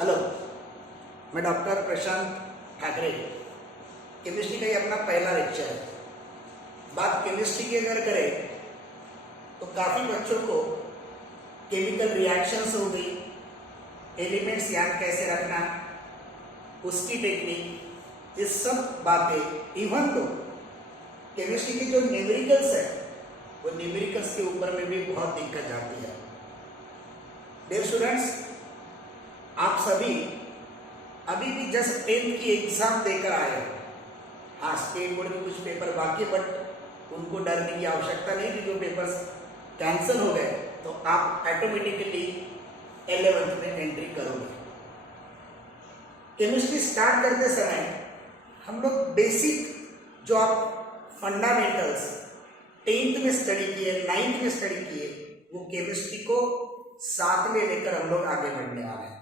Hello, मैं doctor प्रशांत Thackeray. Chemistry का ये अपना पहला लेक्चर है। बात केमिस्ट्री की अगर करें तो काफ़ी बच्चों को केमिकल रिएक्शंस हो गई, एलिमेंट्स याद कैसे रखना, उसकी टेक्निक, ये सब बातें इवन तो केमिस्ट्री के जो न्यूमेरिकल्स है वो न्यूमेरिकल्स के ऊपर में भी बहुत दिक्कत आती है। डियर स्टूडेंट्स, आप सभी अभी भी जस्ट 10th की एग्जाम देकर आए हो। हाँ, स्टेट बोर्ड के कुछ पेपर बाकी, बट उनको डरने की आवश्यकता नहीं कि जो पेपर्स कैंसिल हो गए तो आप ऑटोमेटिकली 11th में एंट्री करोगे। केमिस्ट्री स्टार्ट करते समय हम लोग बेसिक जो आप फंडामेंटल्स 10th में स्टडी किए, 9th में स्टडी किए, वो केमिस्ट्री को साथ में लेकर हम लोग आगे बढ़ने वाले हैं।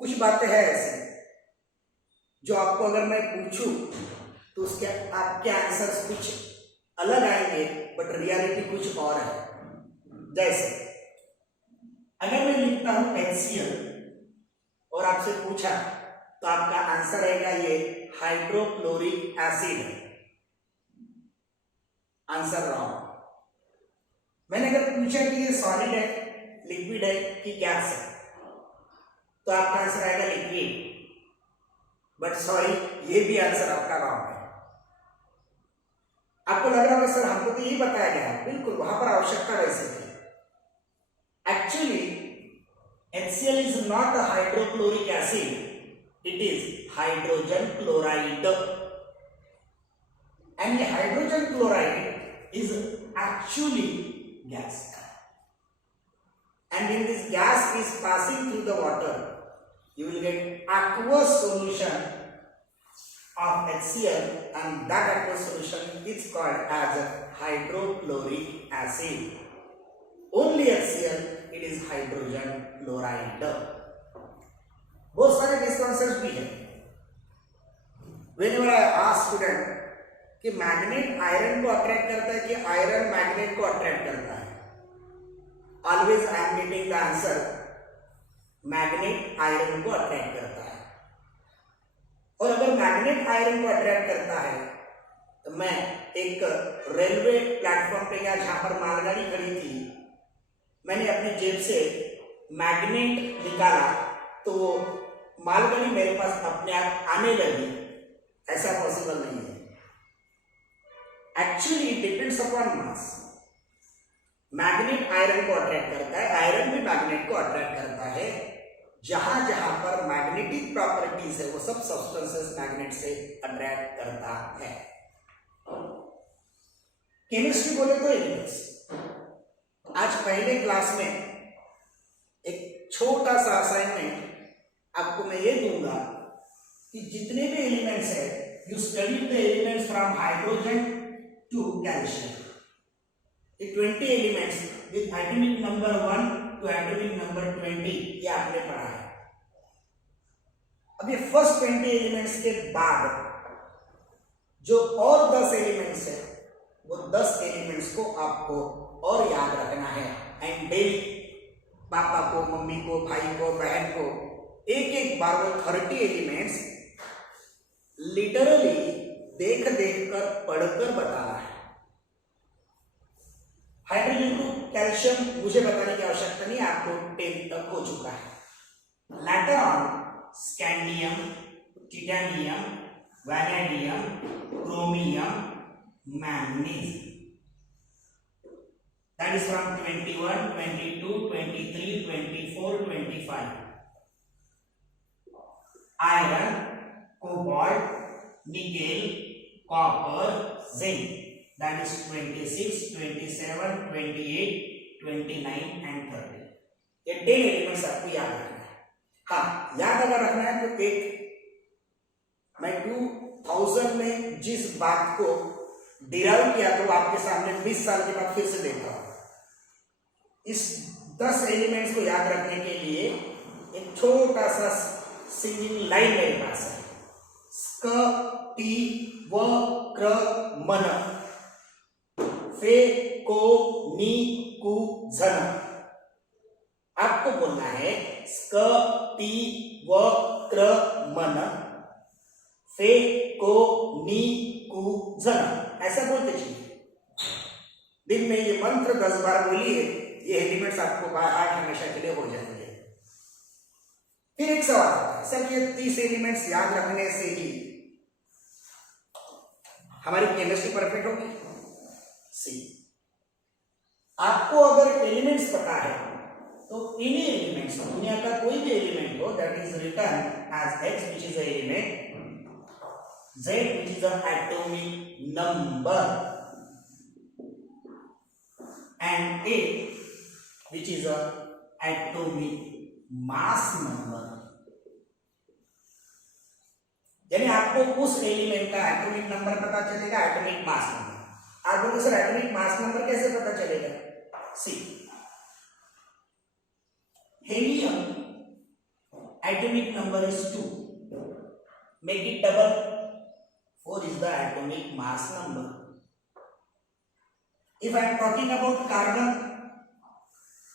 कुछ बातें हैं ऐसी जो आपको अगर मैं पूछूं तो उसके आपके आंसर्स कुछ अलग आएंगे, बट रियलिटी कुछ और है। जैसे अगर मैं लिखता हूं HCl और आपसे पूछा तो आपका आंसर रहेगा ये हाइड्रोक्लोरिक एसिड है। Answer wrong. मैंने अगर पूछा कि ये सॉलिड है, लिक्विड है कि गैस है, तो आपका आंसर आएगा लिक्विड। बट सॉरी, ये भी आंसर आपका रॉन्ग है। आपको लग रहा होगा सर हमको तो यही बताया गया है। बिल्कुल, वहां पर आवश्यकता वैसे थी। Actually HCl is not a hydrochloric acid, it is hydrogen chloride. And hydrogen chloride is actually gas, and when this gas is passing through the water, you will get aqueous solution of HCl, and that aqueous solution is called as hydrochloric acid. Only HCl, it is hydrogen chloride. बहुत सारे डिस्कॉन्सेप्ट्स भी हैं। Whenever I ask student कि magnet iron को attract करता है कि iron magnet को अट्रैक्ट करता है, always I am getting the answer magnet iron को अट्रैक्ट करता है। और अगर मैग्नेट आयरन को अट्रैक्ट करता है तो मैं एक रेलवे प्लेटफॉर्म पे गया जहां पर मालगाड़ी खड़ी थी, मैंने अपनी जेब से मैग्नेट निकाला तो वो मालगाड़ी मेरे पास अपने आप आने लगी। ऐसा पॉसिबल नहीं है। Actually it depends upon mass. Magnet iron को अट्रैक्ट करता है, आयरन भी मैग्नेट को अट्रैक्ट करता है। जहां जहां पर मैग्नेटिक प्रॉपर्टीज है वो सब सब्सटेंसेस मैग्नेट से अट्रैक्ट करता है। केमिस्ट्री बोले तो एलिमेंट्स। आज पहले क्लास में एक छोटा सा असाइनमेंट आपको मैं ये दूंगा कि जितने भी एलिमेंट्स है, you study the elements from hydrogen to calcium. The 20 elements with atomic number 1 to atomic number 20 ये आपने पढ़ा है। अब ये फर्स्ट 20 एलिमेंट्स के बाद जो और 10 एलिमेंट्स है वो 10 एलिमेंट्स को आपको और याद रखना है। एंड डेली पापा को, मम्मी को, भाई को, बहन को एक एक बार वो 30 एलिमेंट्स लिटरली देख देख कर पढ़कर बताना है। हाइड्रोजन को कैल्शियम मुझे बताने की आवश्यकता नहीं, आपको 10 तक हो चुका है। Later on scandium, titanium, vanadium, chromium, manganese, that is from 21, 22, 23, 24, 25। Iron, cobalt, nickel, copper, zinc, that is 26, 27, 28, 29 and 30। ये 10 एलिमेंट्स आपको याद रखना है। हाँ, याद अगर रखना है तो एक मैं 2000 में जिस बात को डिराइव किया तो आपके सामने 20 साल के बाद फिर से देखा। इस 10 एलिमेंट्स को याद रखने के लिए एक छोटा सा सिंगिंग लाइन मेरे पास है। स्क टी व क्र मन फे को नी कु झन। आपको बोलना है स्क ती व त्र मन फे को नी कु जन, ऐसा बोलते चलिए। दिन में ये मंत्र 10 बार बोलिए, ये एलिमेंट्स आपको आज हमेशा के लिए हो जाएंगे। फिर एक सवाल आता है, सर ये 30 एलिमेंट्स याद रखने से ही हमारी केमिस्ट्री परफेक्ट होगी? सी, आपको अगर एलिमेंट्स पता है तो इन्हीं एलिमेंट्स, दुनिया का कोई भी एलिमेंट हो that is written as x which is a element, z which is an atomic number and a which is a atomic mass number। यानी आपको उस एलिमेंट का एटॉमिक नंबर पता चलेगा, एटॉमिक मास नंबर। आप बोलोगे सर एटॉमिक मास नंबर कैसे पता चलेगा? सी, helium atomic number is 2, make it double, 4 is the atomic mass number। if I am talking about carbon,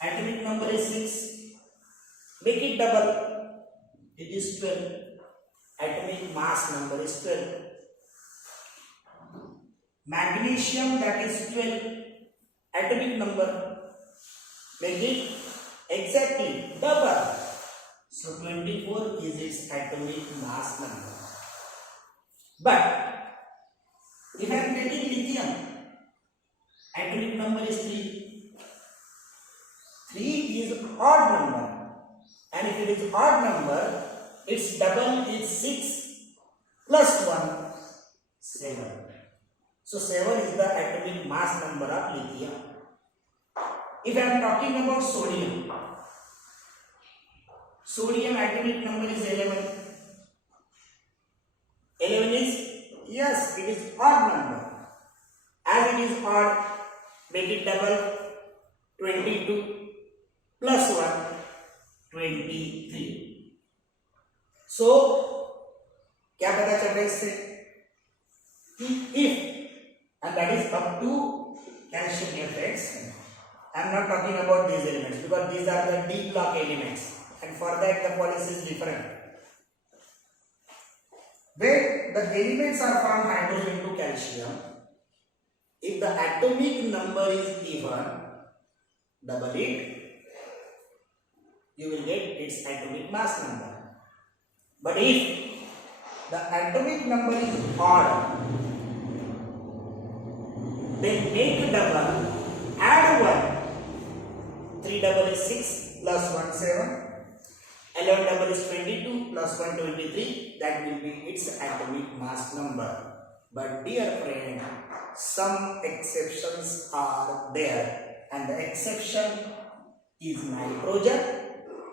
atomic number is 6, make it double, it is 12, atomic mass number is 12। magnesium, that is 12, atomic number, make it exactly double, so 24 is its atomic mass number। but if I am taking lithium, atomic number is 3, 3 is odd number, and if it is odd number, its double is 6 plus 1, 7, so 7 is the atomic mass number of lithium। if I am talking about sodium, sodium atomic number is 11, 11 is, yes, it is odd number, as it is odd, make it double, 22 plus 1, 23। so क्या पता चल रहा है इससे कि if, and that is up to calcium effects, I am not talking about these elements because these are the D block elements, and for that the policy is different। When the elements are from hydrogen to calcium, if the atomic number is even, double it, you will get its atomic mass number। but if the atomic number is odd, then make a double, add 1, 3 double is 6 plus 1 7, 11 double is 22 plus 1 23, that will be its atomic mass number। but dear friend, some exceptions are there, and the exception is nitrogen,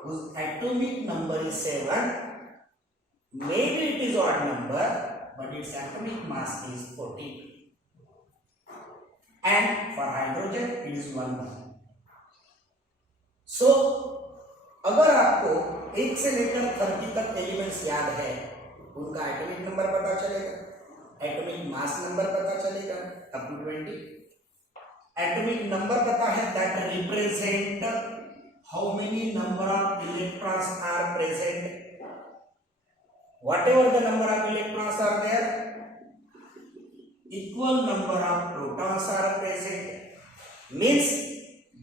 whose atomic number is 7, maybe it is odd number, but its atomic mass is 14, and for hydrogen it is 1। so अगर आपको 1 से लेकर 30 तक elements याद है, उनका atomic number पता चलेगा, एटॉमिक मास नंबर पता चलेगा अप टू 20, एटॉमिक नंबर पता है that represent how many number of electrons are present, whatever the number of electrons are there, equal number of protons are present, means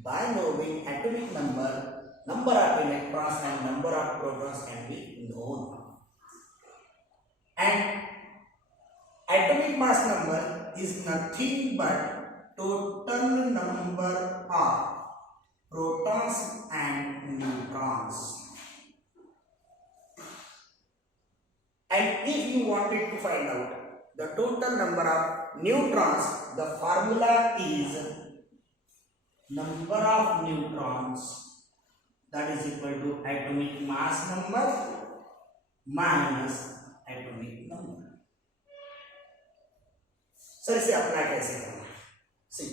by knowing atomic number, number of electrons and number of protons can be known, and atomic mass number is nothing but total number of protons and neutrons। and if you wanted to find out the total number of neutrons, the formula is number of neutrons, that is equal to atomic mass number minus atomic number। Sir इसे apply कैसे करना? सी,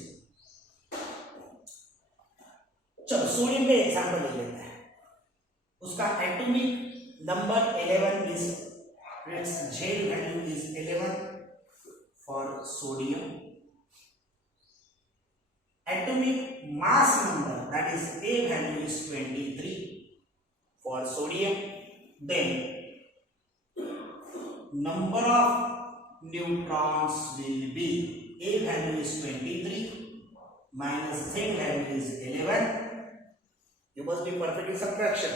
चलो sodium का example ले लेते हैं, उसका atomic number 11 is, its Z value is 11 for sodium, atomic mass number, that is A value is 23 for sodium. Then number of neutrons will be A value is 23 minus Z value is 11. You must be perfect in subtraction.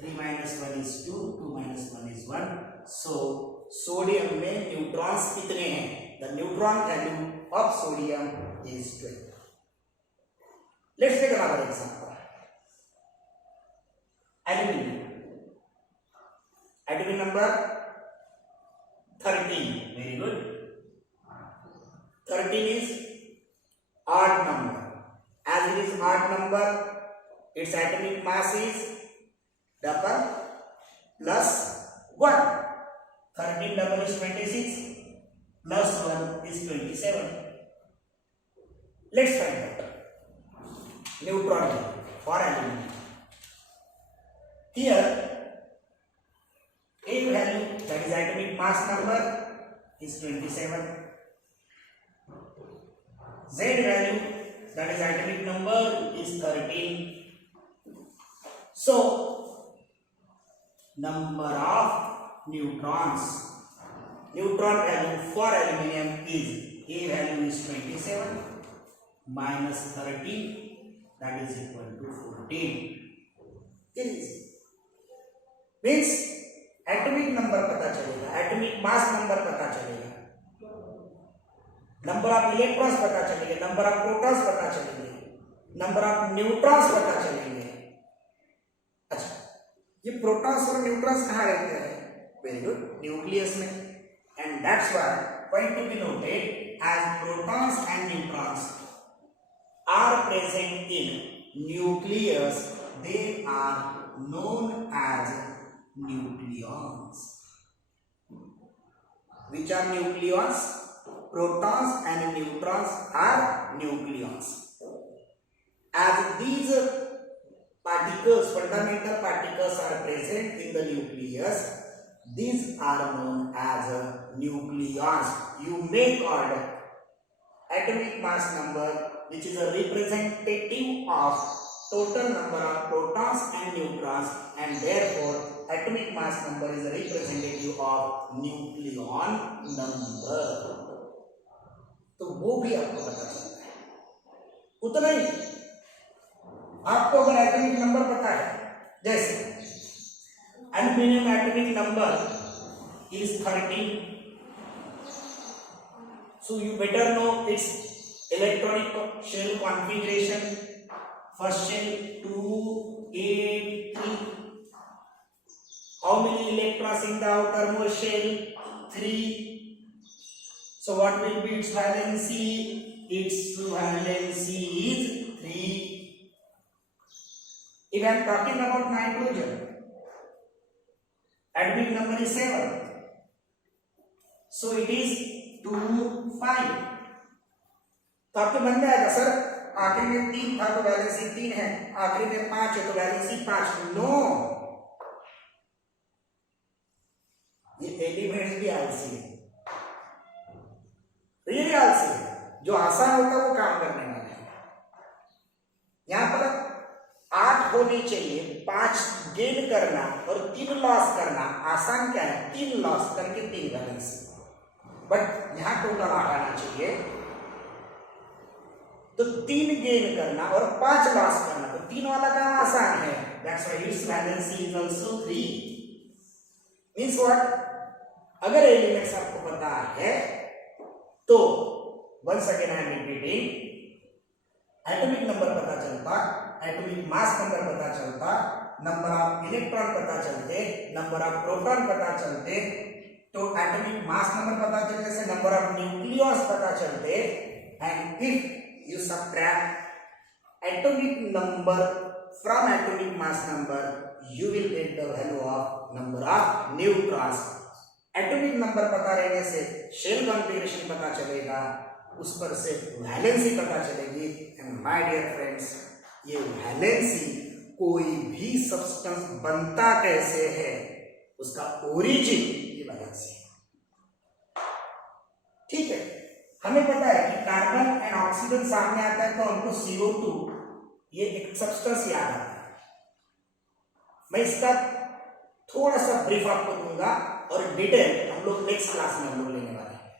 3 minus 1 is 2, 2 minus 1 is 1. So sodium में neutrons कितने हैं? The neutron value of sodium is 12. Let's take another example. Aluminum. Atomic number 13. Very good. 13 is odd number. As it is odd number, its atomic mass is double plus 1. 13 double is 26 plus 1 is 27. Let's find out neutron value for aluminum. Here A value, that is atomic mass number, is 27. Z value, that is atomic number, is 13. So number of neutrons, neutron value for aluminum is A value is 27 minus 13, that is equal to 14. It is means atomic number पता चलेगा, atomic mass number पता चलेगा, number of electrons पता चलेगा, number of protons पता चलेंगे, number of neutrons पता चलेंगे. अच्छा, ये protons और neutrons कहाँ रहते हैं? Very good, nucleus में. And that's why point to be noted as protons and neutrons are present in nucleus, they are known as nucleons. Which are nucleons? Protons and neutrons are nucleons. As these particles, fundamental particles are present in the nucleus, these are known as nucleons. You may call atomic mass number, which is a representative of total number of protons and neutrons, and therefore atomic mass number is a representative of nucleon number. तो वो भी आपको पता चलता है. उतना ही आपको अगर एटॉमिक नंबर पता है, जैसे aluminum atomic number is 13, so you better know its electronic shell configuration. First shell 2, 8, 3. How many electrons in the outermost shell? 3. So what will be its valency? Its valency is 3. If I am talking about nitrogen, atomic number is 7. So it is 2, 5. तो आपके मन में आएगा sir आखिरी में 3 था तो valency 3 है, आखिरी में 5 है तो वैलेंसी 5. नो, ये एलिमेंट्स भी आलसी है, रियली आलसी है. जो आसान होता है वो काम करने वाला है. यहां पर 8 होनी चाहिए, 5 गेन करना और 3 लॉस करना आसान क्या है? 3 लॉस करके 3 वैलेंसी. बट यहां टोटल 8 आना चाहिए, तो 3 गेन करना और 5 लॉस करना, तो 3 वाला काम आसान है. That's why its valency is also 3. Means what? अगर एलिमेंट्स आपको पता है तो once again I am repeating, atomic number पता चलता, एटॉमिक मास नंबर पता चलता, नंबर ऑफ इलेक्ट्रॉन पता चलते, नंबर ऑफ प्रोटॉन पता चलते, तो एटॉमिक मास नंबर पता चलने से नंबर ऑफ न्यूक्लियस पता चलते. And if you subtract atomic number from atomic mass number, you will get the value of number of neutrons. atomic number पता रहने से शेल कॉन्फ़िगरेशन पता चलेगा, उस पर से वैलेंसी पता चलेगी. एंड माय डियर फ्रेंड्स, ये वैलेंसी कोई भी सब्सटेंस बनता कैसे है, उसका ओरिजिन ये वैलेंसी है. ठीक है, हमें पता है कि कार्बन एंड ऑक्सीजन सामने आता है तो हमको CO2 ये एक सब्सटेंस याद आता है। मैं इसका थोड़ा सा ब्रीफ आपको दूंगा और डिटेल हम लोग नेक्स्ट क्लास में हम लोग लेने वाले हैं।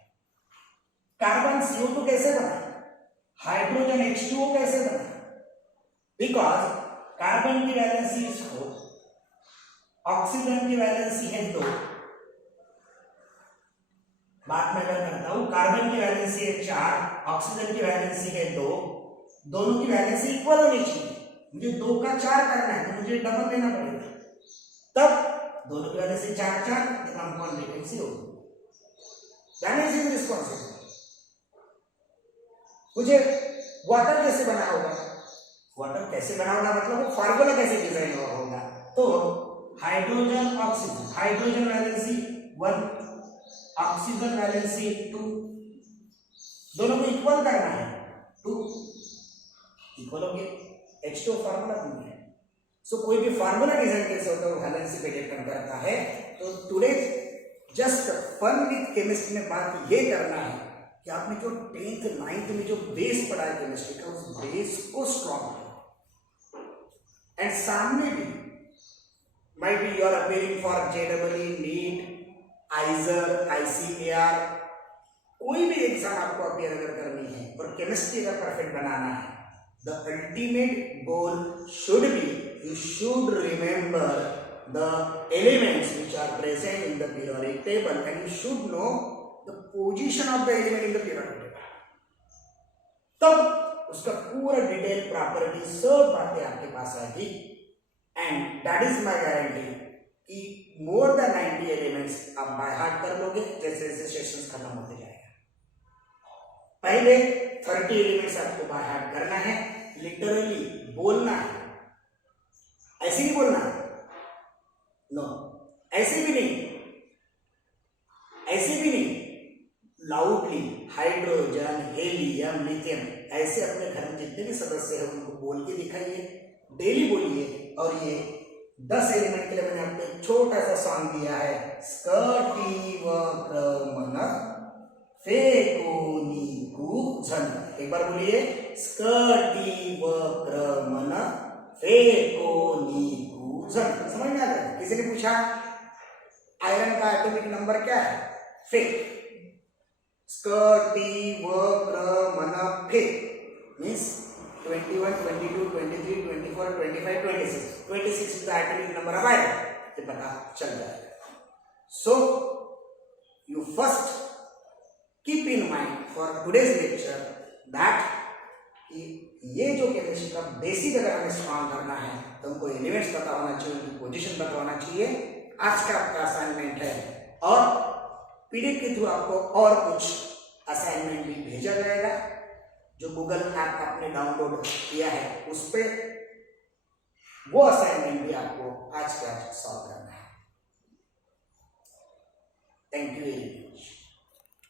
कार्बन CO2 कैसे बना, हाइड्रोजन H2O कैसे बना, बिकॉज कार्बन की वैलेंसी is 4, ऑक्सीजन की वैलेंसी है 2, बात में अगर करता हूं कार्बन की वैलेंसी है 4, ऑक्सीजन की वैलेंसी है 2, दोनों की वैलेंसी इक्वल होनी चाहिए। मुझे 2 का 4 करना है तो मुझे डबल लेना पड़ेगा, तब दोनों की वैलेंसी 4 4 तमाम कौन वैकेंसी होगी। वैलेंसी में रिस्पॉन्सिबिलिटी। मुझे वाटर कैसे बना होगा, वाटर कैसे बना होगा मतलब वो फार्मूला कैसे डिजाइन होगा, तो hydrogen oxygen, hydrogen valency 1, oxygen valency 2, दोनों को इक्वल करना है, 2 इक्वल हो गए। H2 फार्मूला नहीं है, सो कोई भी फार्मूला डिजाइन कैसे होता है वो वैलेंसी पे डिपेंड करता है। तो today just fun with chemistry में बात ये करना है कि आपने जो 10th 9th में जो बेस पढ़ा है केमिस्ट्री का, उस बेस को स्ट्रॉन्ग करो। एंड सामने भी might be you are appearing for JEE, NEET, IISER, ICAR, कोई भी एग्जाम आपको अपेयर अगर करनी है और केमिस्ट्री अगर परफेक्ट बनाना है, the ultimate goal should be you should remember the elements which are present in the periodic table and you should know the position of the element in the periodic table. तब उसका पूरा detail property सब बातें आपके पास आएगी and that is my guarantee कि more than 90 elements आप by heart कर लोगे जैसे जैसे सेशंस खत्म होते जाएगा। पहले 30 एलिमेंट्स आपको बाय हार्ट करना है, लिटरली बोलना है, ऐसे नहीं बोलना नो, ऐसे भी नहीं, ऐसे भी नहीं, लाउडली हाइड्रोजन, हेलियम, लिथियम ऐसे अपने घर में जितने भी सदस्य हैं उनको बोल के दिखाइए, डेली बोलिए। और ये 10 एलिमेंट के लिए मैंने आपको एक छोटा सा सॉन्ग दिया है, स्कटीवक्रमण फेकोनिकुझन। एक बार बोलिए, स्कटीवक्रमण फेकोनिकुझन। समझ में आ गया? किसी ने पूछा आयरन का एटॉमिक नंबर क्या है? फे। स्कटीवक्रमण फे means 21, 22, 23, 24, 25, 26. 26 is the atomic number of iron. ये पता चल जाएगा। So you first keep in mind for today's lecture that कि ये जो केमिस्ट्री का बेसिक अगर हमें स्ट्रॉन्ग करना है तो हमको एलिमेंट्स पता होना चाहिए, उनकी पोजीशन पता होना चाहिए। आज का आपका असाइनमेंट है और पीडीएफ के थ्रू आपको और कुछ असाइनमेंट भी भेजा जाएगा। जो गूगल ऐप आपने डाउनलोड किया है उस पे वो असाइनमेंट भी आपको आज के आज सॉल्व करना है। Thank you very much.